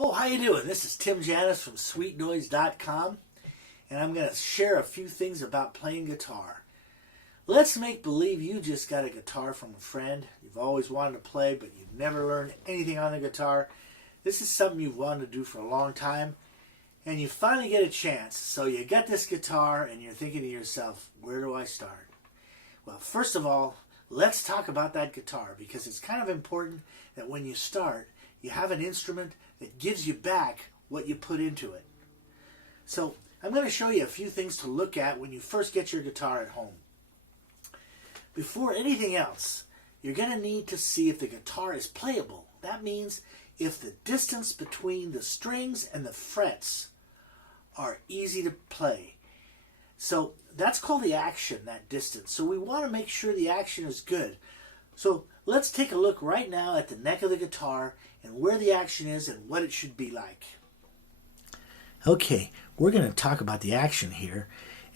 Oh, how you doing? This is Janis from SweetNoize.com, and I'm going to share a few things about playing guitar. Let's make believe you just got a guitar from a friend. You've always wanted to play, but you've never learned anything on the guitar. This is something you've wanted to do for a long time, and you finally get a chance. So you get this guitar, and you're thinking to yourself, where do I start? Well, first of all, let's talk about that guitar, because it's kind of important that when you start, you have an instrument that gives you back what you put into it. So I'm going to show you a few things to look at when you first get your guitar at home. Before anything else, you're going to need to see if the guitar is playable. That means if the distance between the strings and the frets are easy to play. So that's called the action, that distance. So we want to make sure the action is good. So let's take a look right now at the neck of the guitar and where the action is and what it should be like. Okay, we're going to talk about the action here.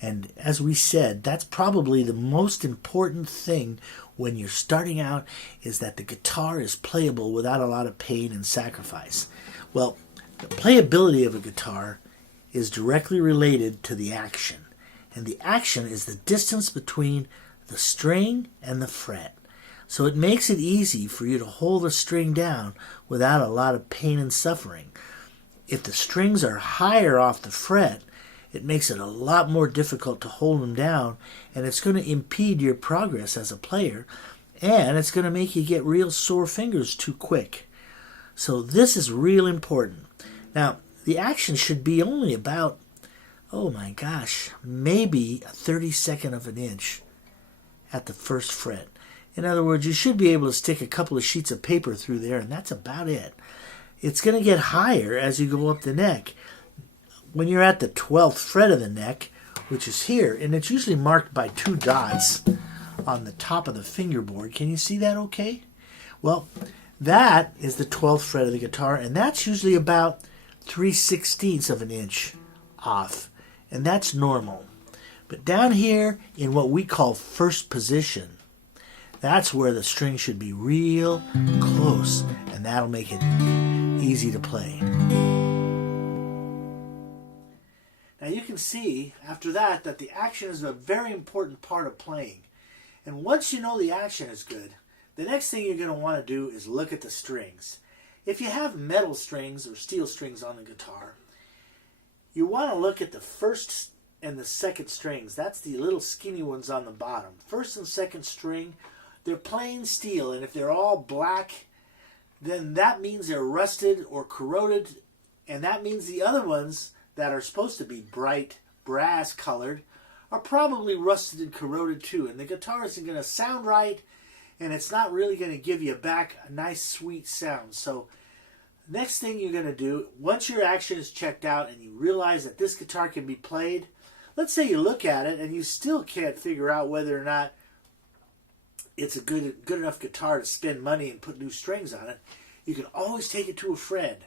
And as we said, that's probably the most important thing when you're starting out, is that the guitar is playable without a lot of pain and sacrifice. Well, the playability of a guitar is directly related to the action. And the action is the distance between the string and the fret. So it makes it easy for you to hold the string down without a lot of pain and suffering. If the strings are higher off the fret, it makes it a lot more difficult to hold them down, and it's going to impede your progress as a player, and it's going to make you get real sore fingers too quick. So this is real important. Now, the action should be only about, oh my gosh, maybe a 32nd of an inch at the first fret. In other words, you should be able to stick a couple of sheets of paper through there, and that's about it. It's going to get higher as you go up the neck. When you're at the 12th fret of the neck, which is here, and it's usually marked by 2 dots on the top of the fingerboard. Can you see that okay? Well, that is the 12th fret of the guitar, and that's usually about 3/16 of an inch off, and that's normal. But down here in what we call first position, that's where the string should be real close, and that'll make it easy to play. Now you can see after that the action is a very important part of playing. And once you know the action is good, the next thing you're going to want to do is look at the strings. If you have metal strings or steel strings on the guitar, you want to look at the first and the second strings. That's the little skinny ones on the bottom. First and second string, they're plain steel, and if they're all black, then that means they're rusted or corroded, and that means the other ones that are supposed to be bright brass colored are probably rusted and corroded too, and the guitar isn't going to sound right, and it's not really going to give you back a nice sweet sound. So next thing you're going to do, once your action is checked out and you realize that this guitar can be played, let's say you look at it and you still can't figure out whether or not it's a good enough guitar to spend money and put new strings on it, you can always take it to a friend,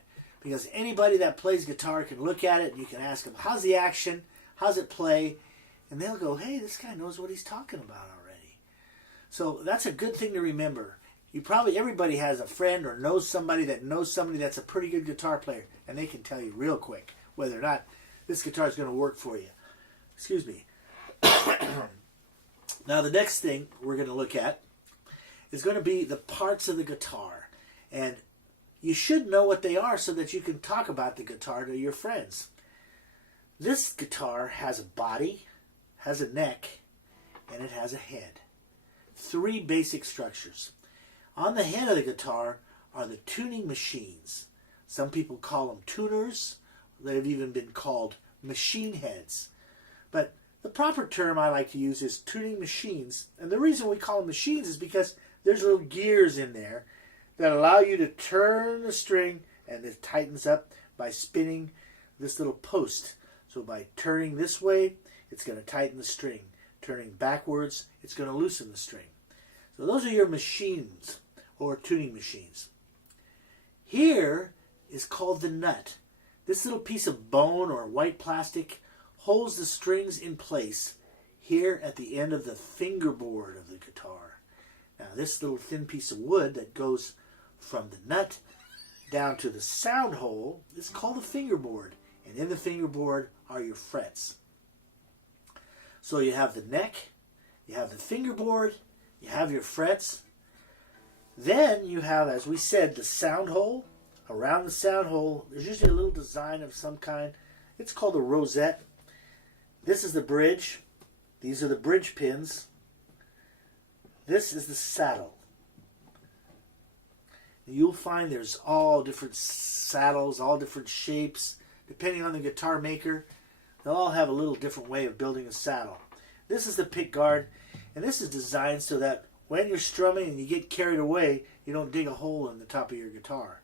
because anybody that plays guitar can look at it and you can ask them, how's the action, how's it play, and they'll go, hey, this guy knows what he's talking about already. So that's a good thing to remember. Everybody has a friend or knows somebody that's a pretty good guitar player, and they can tell you real quick whether or not this guitar is going to work for you. Excuse me. Now the next thing we're going to look at is going to be the parts of the guitar. And you should know what they are so that you can talk about the guitar to your friends. This guitar has a body, has a neck, and it has a head. 3 basic structures. On the head of the guitar are the tuning machines. Some people call them tuners. They've even been called machine heads. But the proper term I like to use is tuning machines. And the reason we call them machines is because there's little gears in there that allow you to turn the string, and it tightens up by spinning this little post. So by turning this way, it's going to tighten the string. Turning backwards, it's going to loosen the string. So those are your machines, or tuning machines. Here is called the nut. This little piece of bone or white plastic holds the strings in place here at the end of the fingerboard of the guitar. Now this little thin piece of wood that goes from the nut down to the sound hole is called the fingerboard. And in the fingerboard are your frets. So you have the neck, you have the fingerboard, you have your frets. Then you have, as we said, the sound hole. Around the sound hole, there's usually a little design of some kind. It's called a rosette. This is the bridge. These are the bridge pins. This is the saddle. You'll find there's all different saddles, all different shapes. Depending on the guitar maker, they'll all have a little different way of building a saddle. This is the pick guard, and this is designed so that when you're strumming and you get carried away, you don't dig a hole in the top of your guitar.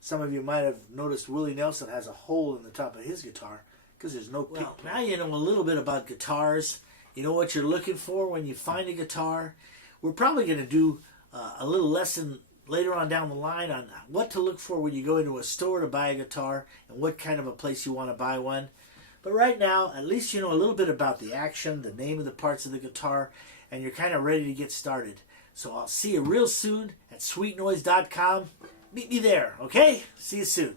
Some of you might have noticed Willie Nelson has a hole in the top of his guitar because there's no pick. Well, now you know a little bit about guitars. You know what you're looking for when you find a guitar. We're probably going to do a little lesson later on down the line on what to look for when you go into a store to buy a guitar and what kind of a place you want to buy one. But right now, at least you know a little bit about the action, the name of the parts of the guitar, and you're kind of ready to get started. So I'll see you real soon at SweetNoize.com. Meet me there, okay? See you soon.